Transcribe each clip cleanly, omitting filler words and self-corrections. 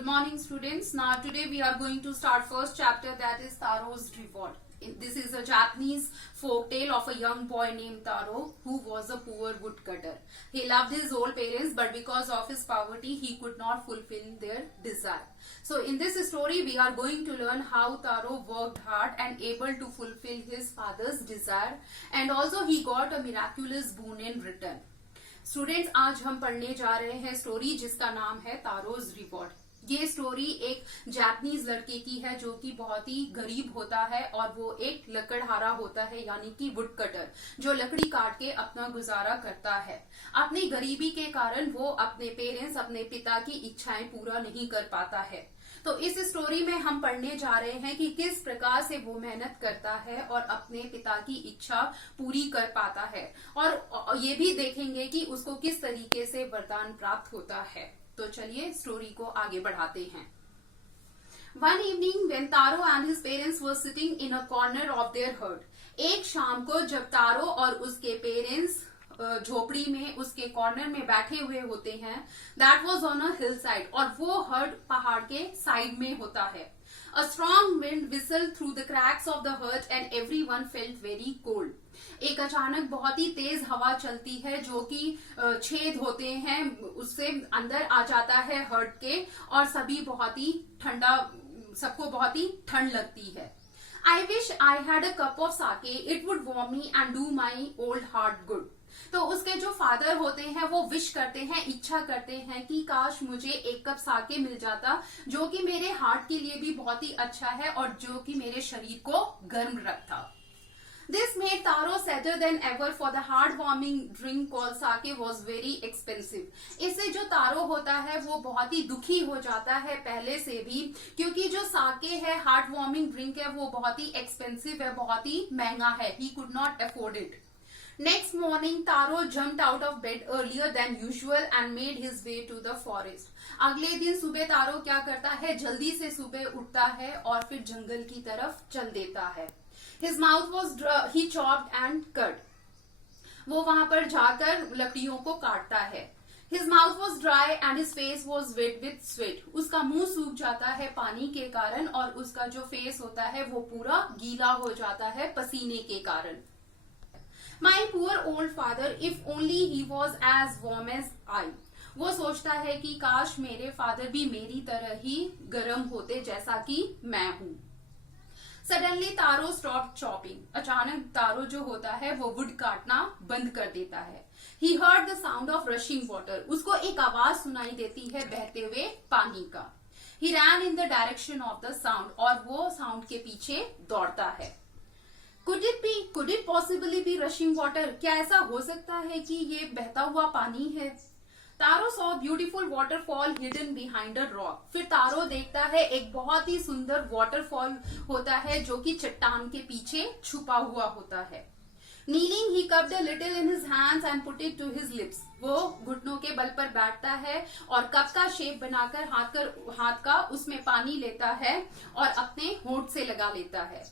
Good morning, students. Now today we are going to start first chapter, that is Taro's Reward. This is a Japanese folk tale of a young boy named Taro who was a poor woodcutter. He loved his old parents, but because of his poverty he could not fulfill their desire. So in this story we are going to learn how Taro worked hard and able to fulfill his father's desire, and also he got a miraculous boon in return. Students, आज हम पढ़ने जा रहे हैं story जिसका नाम है तारोज reward. ये स्टोरी एक जापानीज लड़के की है जो कि बहुत ही गरीब होता है और वो एक लकड़हारा होता है, यानी कि वुड कटर, जो लकड़ी काट के अपना गुजारा करता है. अपनी गरीबी के कारण वो अपने पेरेंट्स, अपने पिता की इच्छाएं पूरा नहीं कर पाता है. तो इस स्टोरी में हम पढ़ने जा रहे हैं कि किस प्रकार से वो मेहनत करता है और अपने पिता की इच्छा पूरी कर पाता है, और ये भी देखेंगे कि उसको किस तरीके से वरदान प्राप्त होता है. तो चलिए स्टोरी को आगे बढ़ाते हैं. One evening when Taro and his parents were sitting in a corner of their hut, एक शाम को जब तारो और उसके पेरेंट्स झोपड़ी में उसके कॉर्नर में बैठे हुए होते हैं, that was on a hill side, और वो हट पहाड़ के साइड में होता है. A strong wind whistled through the cracks of the hut and everyone felt very cold. एक अचानक बहुत ही तेज हवा चलती है जो कि छेद होते हैं उससे अंदर आ जाता है हट के, और सभी बहुत ही ठंडा, सबको बहुत ही ठंड लगती है. I wish I had a cup of sake. It would warm me and do my old heart good. तो उसके जो फादर होते हैं वो विश करते हैं, इच्छा करते हैं कि काश मुझे एक कप साके मिल जाता, जो कि मेरे हार्ट के लिए भी बहुत ही अच्छा है और जो कि मेरे शरीर को गर्म रखता. This made Taro sadder than ever, for the heart-warming drink called sake was very expensive. इससे जो तारो होता है वो बहुत ही दुखी हो जाता है पहले से भी, क्योंकि जो साके है, हार्ट वार्मिंग ड्रिंक है, वो बहुत ही एक्सपेंसिव है, बहुत ही महंगा है. He could not afford it. Next morning, Taro jumped out of bed earlier than usual and made his way to the forest. अगले दिन सुबह तारो क्या करता है, जल्दी से सुबह उठता है और फिर जंगल की तरफ चल देता है. His mouth was dry, he chopped and cut. वो वहां पर जाकर लकड़ियों को काटता है. His mouth was dry and his face was wet with sweat. उसका मुंह सूख जाता है पानी के कारण, और उसका जो फेस होता है वो पूरा गीला हो जाता है पसीने के कारण. My poor old father, if only he was as warm as I. वो सोचता है कि काश मेरे फादर भी मेरी तरह ही गर्म होते जैसा कि मैं हूँ. Suddenly Taro stopped chopping. अचानक तारो जो होता है वो वुड काटना बंद कर देता है. He heard the sound of rushing water. उसको एक आवाज सुनाई देती है बहते हुए पानी का. He ran in the direction of the sound. और वो साउंड के पीछे दौड़ता है. Could it possibly be rushing water? क्या ऐसा हो सकता है कि ये बहता हुआ पानी है? तारो saw beautiful waterfall hidden behind a rock. फिर तारो देखता है एक बहुत ही सुंदर वाटरफॉल होता है जो कि चट्टान के पीछे छुपा हुआ होता है. Kneeling, he cupped a little in his hands and put it to his lips. वो घुटनों के बल पर बैठता है और कप का शेप बनाकर हाथ का उसमें पानी लेता है और अपने होंठ से लगा लेता है.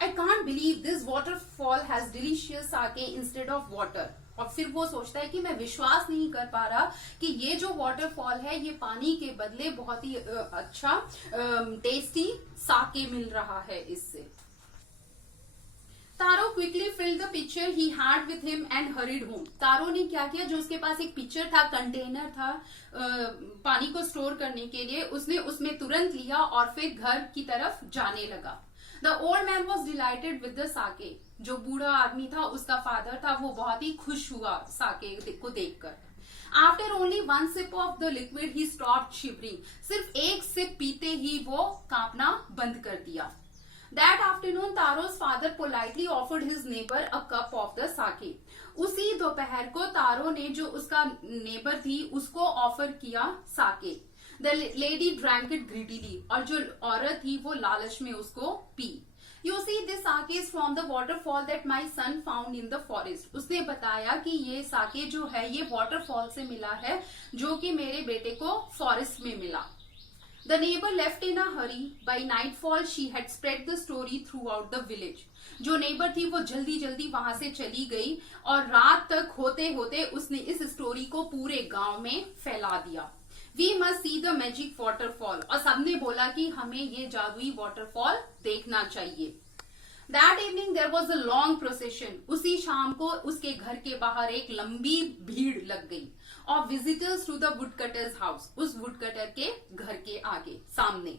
I can't believe this waterfall has delicious sake instead of water. और फिर वो सोचता है कि मैं विश्वास नहीं कर पा रहा कि ये जो वाटरफॉल है ये पानी के बदले बहुत ही अच्छा टेस्टी साके मिल रहा है इससे. Taro quickly filled the picture he had with him and hurried home. Taro ने क्या किया, जो उसके पास एक पिक्चर था, कंटेनर था पानी को स्टोर करने के लिए, उसने उसमें तुरंत लिया और फिर घर की तरफ जाने लगा. The old man was delighted with the sake. जो बूढ़ा आदमी था, उसका फादर था, वो बहुत ही खुश हुआ साके को देखकर. After only one sip of the liquid, he stopped shivering. सिर्फ एक सिप पीते ही वो कांपना बंद कर दिया. That afternoon, Taro's father politely offered his neighbor a cup of the sake. उसी दोपहर को तारो ने जो उसका नेबर थी उसको ऑफर किया साके. The lady drank it greedily. और जो औरत थी वो लालच में उसको P. You see, this sake is from the waterfall that my son found in the forest. उसने बताया कि ये साके जो है ये वाटरफॉल से मिला है जो कि मेरे बेटे को फॉरेस्ट में मिला. The neighbor left in a hurry. By nightfall, she had spread the story throughout the village. जो नेबर थी वो जल्दी जल्दी वहां से चली गई और रात तक होते होते उसने इस स्टोरी को पूरे गांव में फैला दिया. We must see the magic waterfall, और सबने बोला कि हमें ये जादुई वाटरफॉल देखना चाहिए. That evening there was a long procession. उसी शाम को उसके घर के बाहर एक लंबी भीड़ लग गई of visitors to the woodcutter's house. उस वुडकटर के घर के आगे सामने.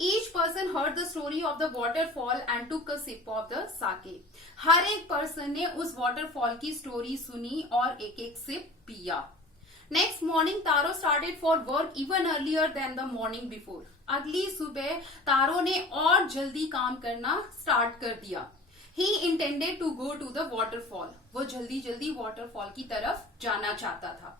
Each person heard the story of the waterfall and took a sip of the sake. हर एक पर्सन ने उस वाटरफॉल की स्टोरी सुनी और एक एक सिप पिया. Next morning Taro started for work even earlier than the morning before. अगली सुबह तारो ने और जल्दी काम करना स्टार्ट कर दिया. He intended to go to the waterfall. वो जल्दी जल्दी वाटरफॉल की तरफ जाना चाहता था.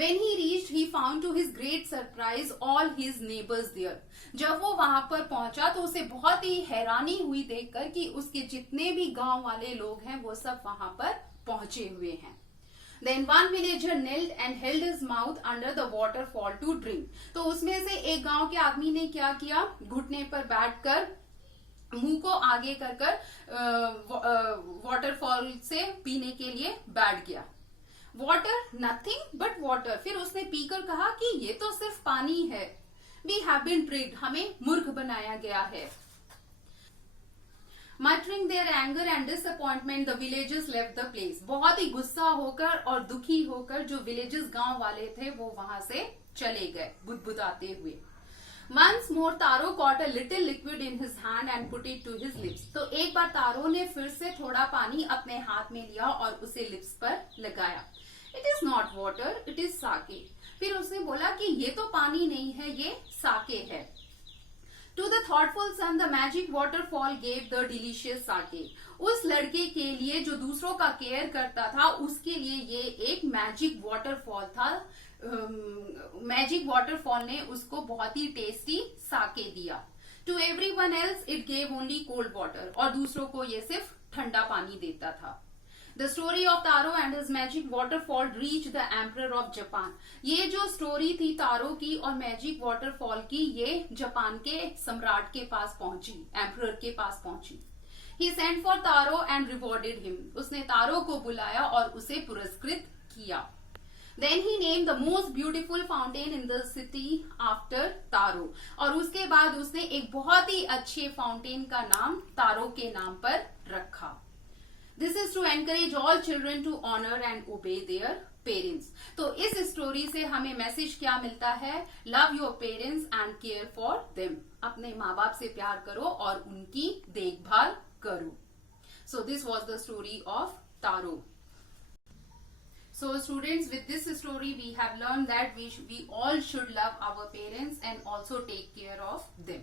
When he reached, he found to his great surprise all his neighbors there. जब वो वहां पर पहुंचा तो उसे बहुत ही हैरानी हुई देखकर कि उसके जितने भी गांव वाले लोग हैं वो सब वहां पर पहुंचे हुए हैं. Then one villager knelt and held his mouth under the waterfall to drink. तो उसमें से एक गांव के आदमी ने क्या किया, घुटने पर बैठकर मुंह को आगे कर वाटरफॉल से पीने के लिए बैठ गया. Water, nothing but water. फिर उसने पीकर कहा कि ये तो सिर्फ पानी है. वी हैव बीन ट्रिक्ड, हमें मूर्ख बनाया गया है. Muttering their anger and disappointment the villagers left the place. बहुत ही गुस्सा होकर और दुखी होकर जो विलेजेस गांव वाले थे वो वहां से चले गए बुदबुदाते हुए. Once more taro caught a little liquid in his hand and put it to his lips. तो एक बार तारो ने फिर से थोड़ा पानी अपने हाथ में लिया और उसे लिप्स पर लगाया. It is not water, it is sake. फिर उसने बोला कि ये तो पानी नहीं है, ये साके है. To the thoughtful son, the magic waterfall gave the delicious sake. उस लड़के के लिए जो दूसरों का केयर करता था उसके लिए ये एक मैजिक वाटरफॉल था. मैजिक वाटरफॉल ने उसको बहुत ही टेस्टी साके दिया. To everyone else it gave only cold water. और दूसरों को ये सिर्फ ठंडा पानी देता था. The story of Taro and his magic waterfall reach the emperor of Japan. ये जो स्टोरी थी तारो की और मैजिक वाटरफॉल की, ये जापान के सम्राट के पास पहुंची, एम्परर के पास पहुंची. He sent for Taro and rewarded him. उसने तारो को बुलाया और उसे पुरस्कृत किया. Then he named the most beautiful fountain in the city after Taro. और उसके बाद उसने एक बहुत ही अच्छे फाउंटेन का नाम तारो के नाम पर रखा. This is to encourage all children to honor and obey their parents. तो इस स्टोरी से हमें मैसेज क्या मिलता है? Love your parents and care for them. अपने माँ बाप से प्यार करो और उनकी देखभाल करो. So this was the story of Taro. So students, with this story we have learned that we all should love our parents and also take care of them.